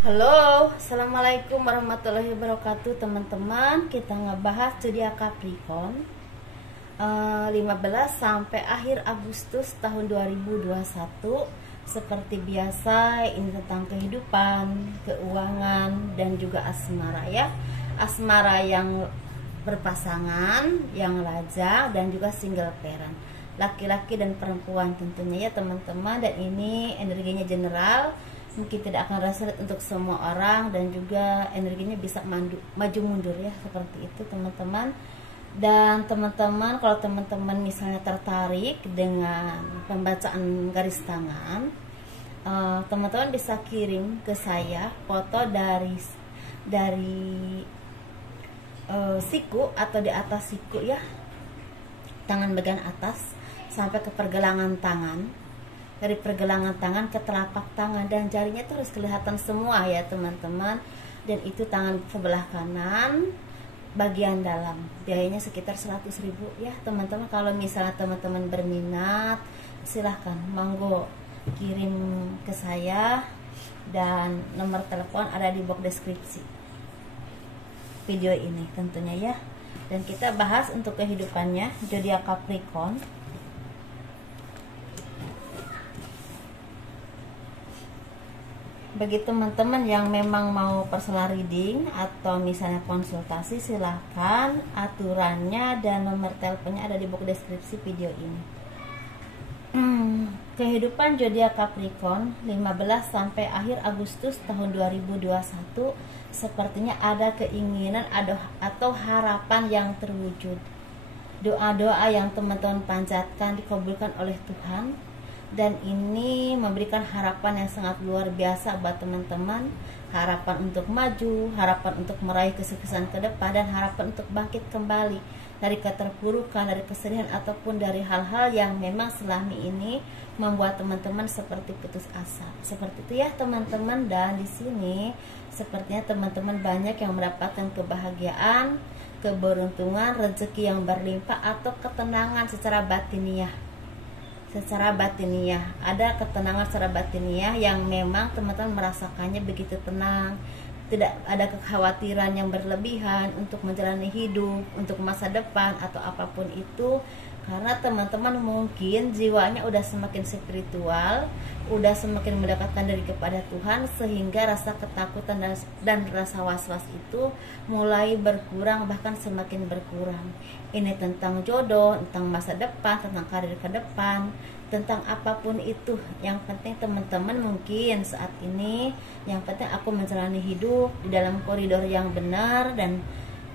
Halo, assalamualaikum warahmatullahi wabarakatuh teman-teman. Kita ngebahas zodiak Capricorn 15 sampai akhir Agustus tahun 2021. Seperti biasa, ini tentang kehidupan, keuangan, dan juga asmara ya. Asmara yang berpasangan, yang lajang, dan juga single parent, laki-laki dan perempuan tentunya ya teman-teman. Dan ini energinya general, mungkin tidak akan resonate untuk semua orang, dan juga energinya bisa maju mundur ya, seperti itu teman-teman. Dan teman-teman, kalau teman-teman misalnya tertarik dengan pembacaan garis tangan, teman-teman bisa kirim ke saya foto dari siku atau di atas siku ya, tangan bagian atas sampai ke pergelangan tangan, dari pergelangan tangan ke telapak tangan, dan jarinya itu harus kelihatan semua ya teman-teman. Dan itu tangan sebelah kanan bagian dalam. Biayanya sekitar 100.000 ya teman-teman. Kalau misalnya teman-teman berminat, silahkan monggo kirim ke saya, dan nomor telepon ada di box deskripsi video ini tentunya ya. Dan kita bahas untuk kehidupannya zodiak Capricorn. Bagi teman-teman yang memang mau personal reading atau misalnya konsultasi, silahkan. Aturannya dan nomor teleponnya ada di box deskripsi video ini. Kehidupan zodiak Capricorn 15 sampai akhir Agustus tahun 2021, sepertinya ada keinginan atau harapan yang terwujud. Doa-doa yang teman-teman panjatkan dikabulkan oleh Tuhan, dan ini memberikan harapan yang sangat luar biasa buat teman-teman. Harapan untuk maju, harapan untuk meraih kesuksesan ke depan, dan harapan untuk bangkit kembali dari keterpurukan, dari kesedihan, ataupun dari hal-hal yang memang selama ini membuat teman-teman seperti putus asa. Seperti itu ya teman-teman. Dan di sini sepertinya teman-teman banyak yang mendapatkan kebahagiaan, keberuntungan, rezeki yang berlimpah, atau ketenangan secara batiniah. Ada ketenangan secara batiniah yang memang teman-teman merasakannya begitu tenang. Tidak ada kekhawatiran yang berlebihan untuk menjalani hidup, untuk masa depan, atau apapun itu. Karena teman-teman mungkin jiwanya udah semakin spiritual, udah semakin mendekatkan diri kepada Tuhan, sehingga rasa ketakutan dan rasa was-was itu mulai berkurang, bahkan semakin berkurang. Ini tentang jodoh, tentang masa depan, tentang karir ke depan, tentang apapun itu. Yang penting teman-teman mungkin saat ini, yang penting aku menjalani hidup di dalam koridor yang benar dan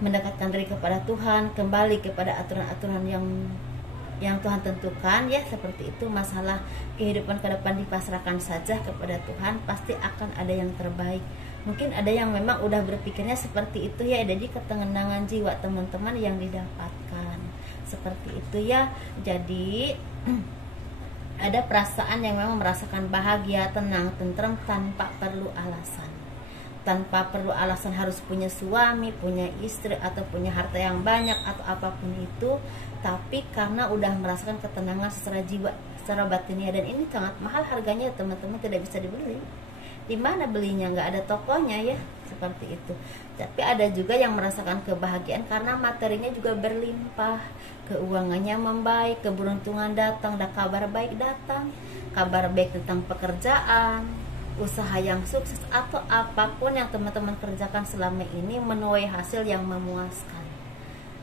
mendekatkan diri kepada Tuhan, kembali kepada aturan-aturan yang Tuhan tentukan ya, seperti itu. Masalah kehidupan ke depan dipasrahkan saja kepada Tuhan, pasti akan ada yang terbaik. Mungkin ada yang memang udah berpikirnya seperti itu ya, jadi ketenangan jiwa teman-teman yang didapatkan seperti itu ya. Jadi ada perasaan yang memang merasakan bahagia, tenang, tenteram, tanpa perlu alasan. Tanpa perlu alasan harus punya suami, punya istri, atau punya harta yang banyak, atau apapun itu. Tapi karena udah merasakan ketenangan secara jiwa, secara batinnya. Dan ini sangat mahal harganya teman-teman, tidak bisa dibeli. Di mana belinya? Nggak ada tokonya ya, seperti itu. Tapi ada juga yang merasakan kebahagiaan karena materinya juga berlimpah, keuangannya membaik, keberuntungan datang, dan kabar baik datang. Kabar baik tentang pekerjaan, usaha yang sukses, atau apapun yang teman-teman kerjakan selama ini menuai hasil yang memuaskan.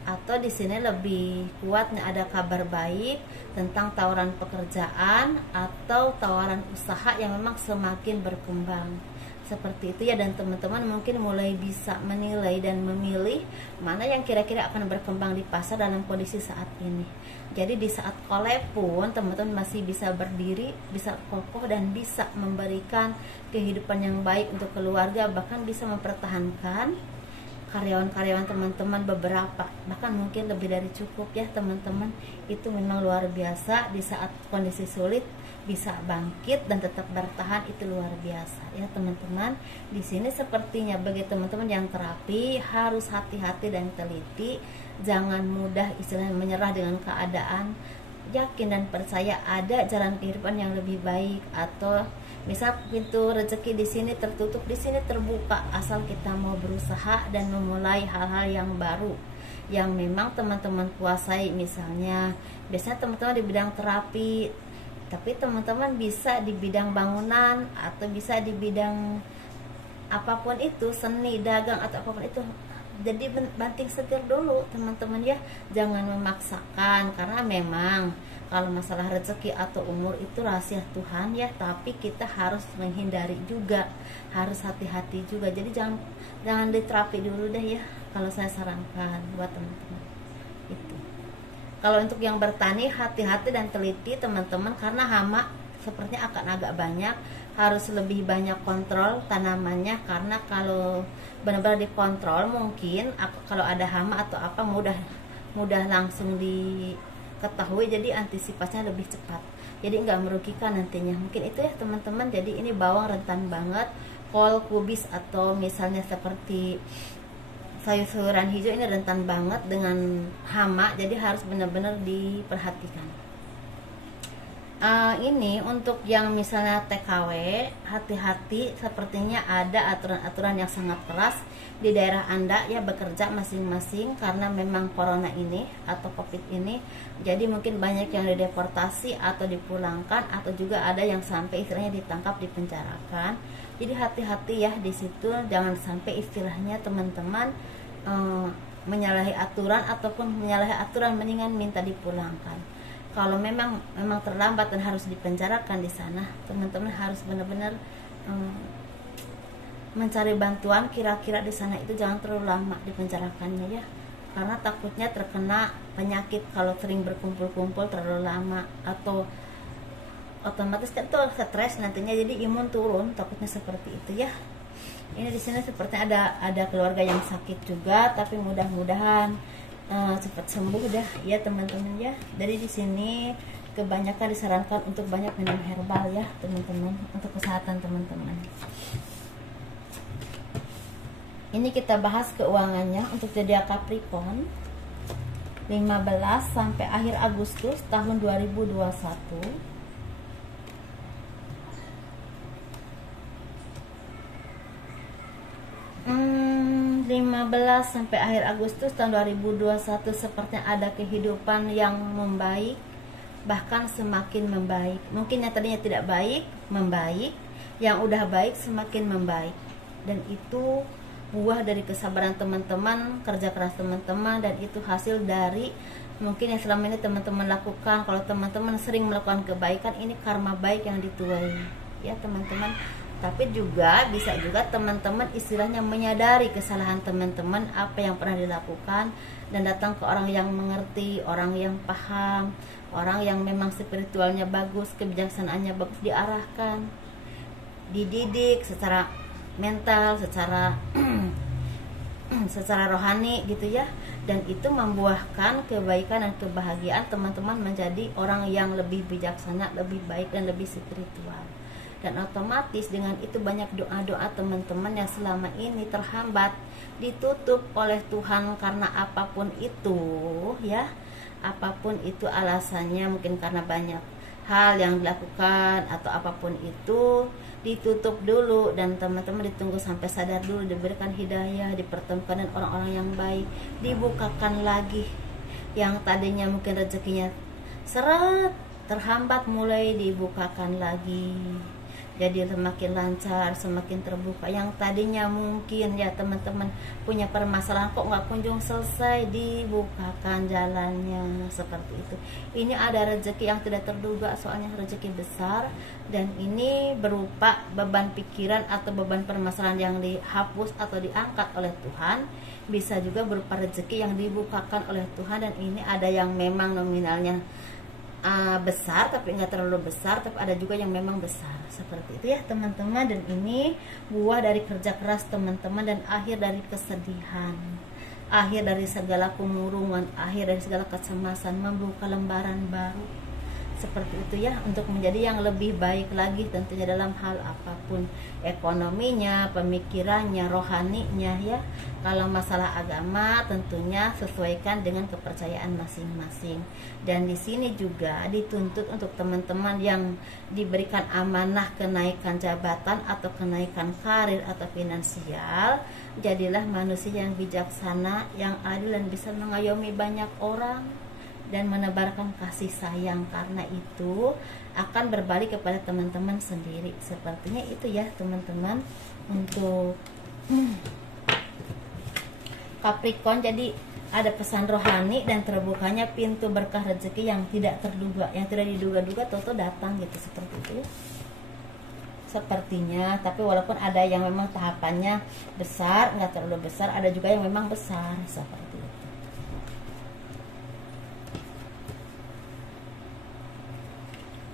Atau di sini lebih kuatnya ada kabar baik tentang tawaran pekerjaan atau tawaran usaha yang memang semakin berkembang. Seperti itu ya. Dan teman-teman mungkin mulai bisa menilai dan memilih mana yang kira-kira akan berkembang di pasar dalam kondisi saat ini. Jadi di saat collab pun teman-teman masih bisa berdiri, bisa kokoh, dan bisa memberikan kehidupan yang baik untuk keluarga, bahkan bisa mempertahankan karyawan-karyawan teman-teman beberapa, bahkan mungkin lebih dari cukup ya teman-teman. Itu memang luar biasa. Di saat kondisi sulit bisa bangkit dan tetap bertahan, itu luar biasa ya teman-teman. Di sini sepertinya bagi teman-teman yang terapi harus hati-hati dan teliti, jangan mudah istilahnya menyerah dengan keadaan, yakin dan percaya ada jalan kehidupan yang lebih baik, atau misal pintu rezeki di sini tertutup, di sini terbuka, asal kita mau berusaha dan memulai hal-hal yang baru yang memang teman-teman kuasai. Misalnya biasanya teman-teman di bidang terapi, tapi teman-teman bisa di bidang bangunan atau bisa di bidang apapun itu, seni, dagang atau apapun itu. Jadi banting setir dulu teman-teman ya, jangan memaksakan, karena memang kalau masalah rezeki atau umur itu rahasia Tuhan ya, tapi kita harus menghindari juga, harus hati-hati juga. Jadi jangan diterapi dulu deh ya, kalau saya sarankan buat teman-teman itu. Kalau untuk yang bertani, hati-hati dan teliti teman-teman, karena hama sepertinya akan agak banyak, harus lebih banyak kontrol tanamannya, karena kalau benar-benar dikontrol mungkin kalau ada hama atau apa mudah langsung diketahui, jadi antisipasinya lebih cepat, jadi nggak merugikan nantinya. Mungkin itu ya teman-teman. Jadi ini bawang rentan banget, kol kubis atau misalnya seperti sayur-sayuran hijau ini rentan banget dengan hama, jadi harus benar-benar diperhatikan. Ini untuk yang misalnya TKW, hati-hati, sepertinya ada aturan-aturan yang sangat keras di daerah Anda ya, bekerja masing-masing, karena memang corona ini atau covid ini, jadi mungkin banyak yang dideportasi atau dipulangkan, atau juga ada yang sampai istilahnya ditangkap, dipenjarakan. Jadi hati-hati ya di situ, jangan sampai istilahnya teman-teman menyalahi aturan, ataupun menyalahi aturan mendingan minta dipulangkan. Kalau memang terlambat dan harus dipenjarakan di sana, teman-teman harus benar-benar mencari bantuan. Kira-kira di sana itu jangan terlalu lama dipenjarakannya ya, karena takutnya terkena penyakit kalau sering berkumpul-kumpul terlalu lama, atau otomatis kan tuh stres nantinya, jadi imun turun, takutnya seperti itu ya. Ini di sini sepertinya ada keluarga yang sakit juga, tapi mudah-mudahan cepat sembuh dah ya teman-teman ya. Jadi di sini kebanyakan disarankan untuk banyak minum herbal ya teman-teman, untuk kesehatan teman-teman. Ini kita bahas keuangannya untuk zodiak Capricorn 15 sampai akhir Agustus tahun 2021. 15 sampai akhir Agustus tahun 2021 sepertinya ada kehidupan yang membaik, bahkan semakin membaik. Mungkin yang tadinya tidak baik membaik, yang udah baik semakin membaik, dan itu buah dari kesabaran teman-teman, kerja keras teman-teman, dan itu hasil dari mungkin yang selama ini teman-teman lakukan. Kalau teman-teman sering melakukan kebaikan, ini karma baik yang dituai ya teman-teman. Tapi juga bisa juga teman-teman istilahnya menyadari kesalahan teman-teman, apa yang pernah dilakukan, dan datang ke orang yang mengerti, orang yang paham, orang yang memang spiritualnya bagus, kebijaksanaannya bagus, diarahkan, dididik secara mental, secara rohani gitu ya, dan itu membuahkan kebaikan dan kebahagiaan teman-teman, menjadi orang yang lebih bijaksana, lebih baik, dan lebih spiritual. Dan otomatis dengan itu banyak doa-doa teman-teman yang selama ini terhambat, ditutup oleh Tuhan karena apapun itu ya, apapun itu alasannya, mungkin karena banyak hal yang dilakukan atau apapun itu, ditutup dulu, dan teman-teman ditunggu sampai sadar dulu, diberikan hidayah, dipertemukan dengan orang-orang yang baik, dibukakan lagi. Yang tadinya mungkin rezekinya seret terhambat, mulai dibukakan lagi, jadi semakin lancar, semakin terbuka. Yang tadinya mungkin ya teman-teman punya permasalahan kok nggak kunjung selesai, dibukakan jalannya seperti itu. Ini ada rezeki yang tidak terduga, soalnya rezeki besar, dan ini berupa beban pikiran atau beban permasalahan yang dihapus atau diangkat oleh Tuhan. Bisa juga berupa rezeki yang dibukakan oleh Tuhan, dan ini ada yang memang nominalnya besar tapi nggak terlalu besar, tapi ada juga yang memang besar seperti itu ya teman-teman. Dan ini buah dari kerja keras teman-teman, dan akhir dari kesedihan, akhir dari segala kemurungan, akhir dari segala kecemasan, membuka lembaran baru seperti itu ya, untuk menjadi yang lebih baik lagi tentunya dalam hal apapun, ekonominya, pemikirannya, rohaninya ya. Kalau masalah agama tentunya sesuaikan dengan kepercayaan masing-masing. Dan di sini juga dituntut untuk teman-teman yang diberikan amanah kenaikan jabatan atau kenaikan karir atau finansial, jadilah manusia yang bijaksana, yang adil dan bisa mengayomi banyak orang dan menebarkan kasih sayang, karena itu akan berbalik kepada teman-teman sendiri. Sepertinya itu ya teman-teman untuk Capricorn. Jadi ada pesan rohani dan terbukanya pintu berkah rezeki yang tidak terduga, yang tidak diduga-duga toto datang gitu, seperti itu ya. Sepertinya, tapi walaupun ada yang memang tahapannya besar, nggak terlalu besar, ada juga yang memang besar, seperti itu.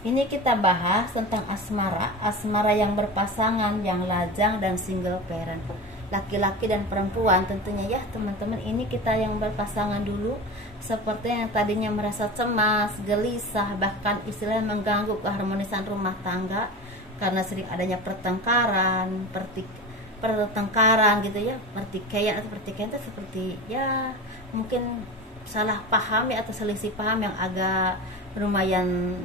Ini kita bahas tentang asmara yang berpasangan, yang lajang dan single parent, laki-laki dan perempuan tentunya ya teman-teman. Ini kita yang berpasangan dulu, seperti yang tadinya merasa cemas, gelisah, bahkan istilahnya mengganggu keharmonisan rumah tangga karena sering adanya pertengkaran gitu ya, pertikaian itu seperti ya mungkin salah paham ya, atau selisih paham yang agak lumayan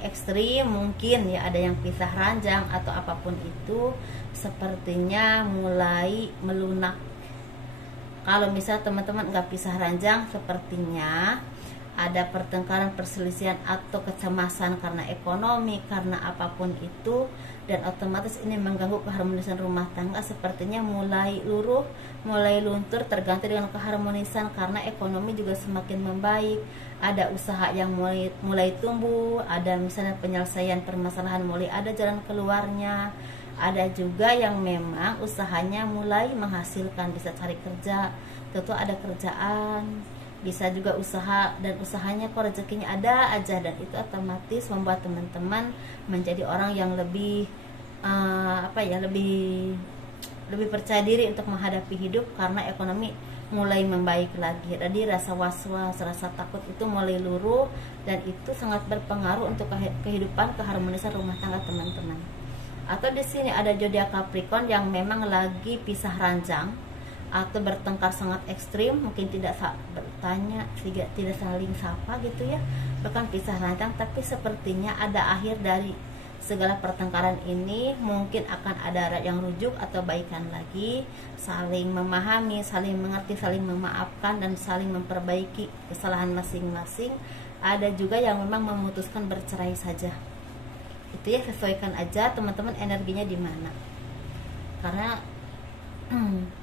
ekstrim mungkin ya, ada yang pisah ranjang atau apapun itu, sepertinya mulai melunak. Kalau misalnya teman-teman nggak pisah ranjang, sepertinya ada pertengkaran, perselisihan atau kecemasan karena ekonomi, karena apapun itu, dan otomatis ini mengganggu keharmonisan rumah tangga. Sepertinya mulai luruh, mulai luntur, terganti dengan keharmonisan karena ekonomi juga semakin membaik. Ada usaha yang mulai tumbuh, ada misalnya penyelesaian permasalahan mulai ada jalan keluarnya. Ada juga yang memang usahanya mulai menghasilkan, bisa cari kerja, tentu ada kerjaan, bisa juga usaha, dan usahanya kok rezekinya ada aja, dan itu otomatis membuat teman-teman menjadi orang yang lebih lebih percaya diri untuk menghadapi hidup karena ekonomi mulai membaik lagi. Jadi rasa was-was, rasa takut itu mulai luruh, dan itu sangat berpengaruh untuk kehidupan, keharmonisan rumah tangga teman-teman. Atau di sini ada zodiak Capricorn yang memang lagi pisah ranjang atau bertengkar sangat ekstrim, mungkin tidak bertanya, tidak saling sapa gitu ya, bahkan pisah ranjang. Tapi sepertinya ada akhir dari segala pertengkaran ini, mungkin akan ada yang rujuk atau baikan lagi, saling memahami, saling mengerti, saling memaafkan, dan saling memperbaiki kesalahan masing-masing. Ada juga yang memang memutuskan bercerai saja. Itu ya, sesuaikan aja teman-teman energinya di mana, karena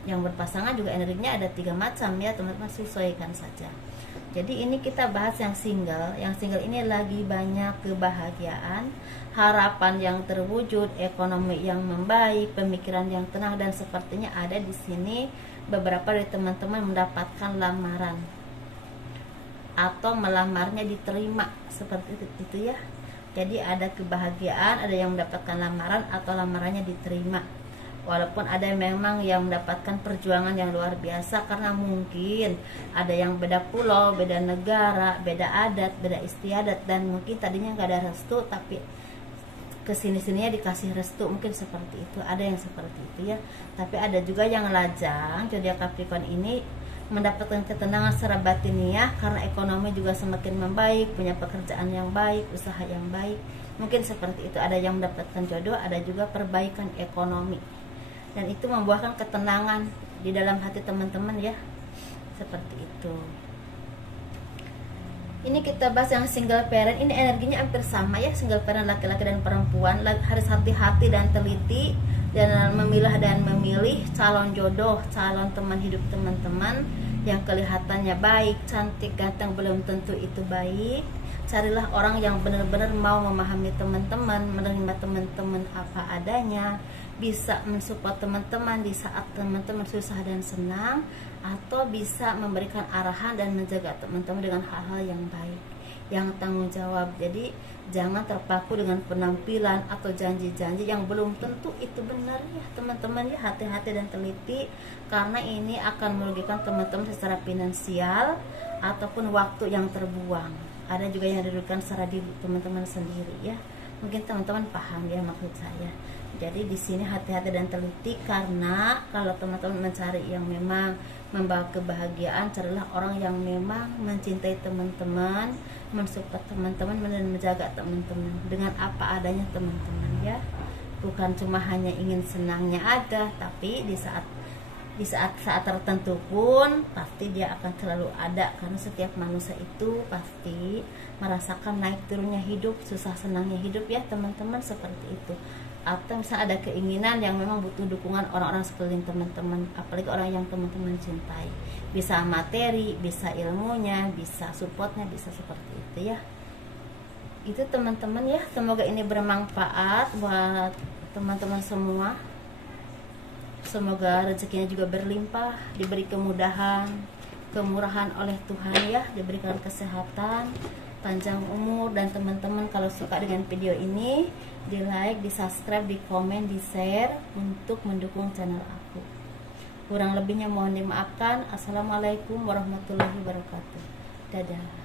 yang berpasangan juga energinya ada 3 macam ya teman-teman, sesuaikan saja. Jadi ini kita bahas yang single. Yang single ini lagi banyak kebahagiaan, harapan yang terwujud, ekonomi yang membaik, pemikiran yang tenang, dan sepertinya ada di sini beberapa dari teman-teman mendapatkan lamaran atau melamarnya diterima, seperti itu ya. Jadi ada kebahagiaan, ada yang mendapatkan lamaran atau lamarannya diterima. Walaupun ada memang yang mendapatkan perjuangan yang luar biasa, karena mungkin ada yang beda pulau, beda negara, beda adat, beda istiadat, dan mungkin tadinya nggak ada restu tapi kesini-sininya dikasih restu, mungkin seperti itu. Ada yang seperti itu ya. Tapi ada juga yang lajang, zodiak Capricorn ini mendapatkan ketenangan secara batiniah karena ekonomi juga semakin membaik, punya pekerjaan yang baik, usaha yang baik, mungkin seperti itu. Ada yang mendapatkan jodoh, ada juga perbaikan ekonomi, dan itu membuahkan ketenangan di dalam hati teman-teman ya, seperti itu. Ini kita bahas yang single parent. Ini energinya hampir sama ya, single parent laki-laki dan perempuan. Harus hati-hati dan teliti dan memilah dan memilih calon jodoh, calon teman hidup teman-teman yang kelihatannya baik, cantik, ganteng belum tentu itu baik. Carilah orang yang benar-benar mau memahami teman-teman, menerima teman-teman apa adanya, bisa mensupport teman-teman di saat teman-teman susah dan senang, atau bisa memberikan arahan dan menjaga teman-teman dengan hal-hal yang baik, yang tanggung jawab. Jadi jangan terpaku dengan penampilan atau janji-janji yang belum tentu itu benar ya teman-teman ya. Hati-hati dan teliti, karena ini akan merugikan teman-teman secara finansial ataupun waktu yang terbuang. ada juga yang dirugikan secara diri teman-teman sendiri ya. Mungkin teman-teman paham ya maksud saya. Jadi di sini hati-hati dan teliti, karena kalau teman-teman mencari yang memang membawa kebahagiaan, carilah orang yang memang mencintai teman-teman, mensupport teman-teman, dan menjaga teman-teman dengan apa adanya teman-teman ya. Bukan cuma hanya ingin senangnya ada, tapi di saat tertentu pun pasti dia akan selalu ada, karena setiap manusia itu pasti merasakan naik turunnya hidup, susah senangnya hidup ya teman-teman, seperti itu. Atau misalnya ada keinginan yang memang butuh dukungan orang-orang sekeliling teman-teman, apalagi orang yang teman-teman cintai, bisa materi, bisa ilmunya, bisa supportnya, bisa seperti itu ya. Itu teman-teman ya, semoga ini bermanfaat buat teman-teman semua. Semoga rezekinya juga berlimpah, diberi kemudahan, kemurahan oleh Tuhan ya, diberikan kesehatan, panjang umur. Dan teman-teman kalau suka dengan video ini, di like, di subscribe, di komen, di share untuk mendukung channel aku. Kurang lebihnya mohon dimaafkan. Assalamualaikum warahmatullahi wabarakatuh. Dadah.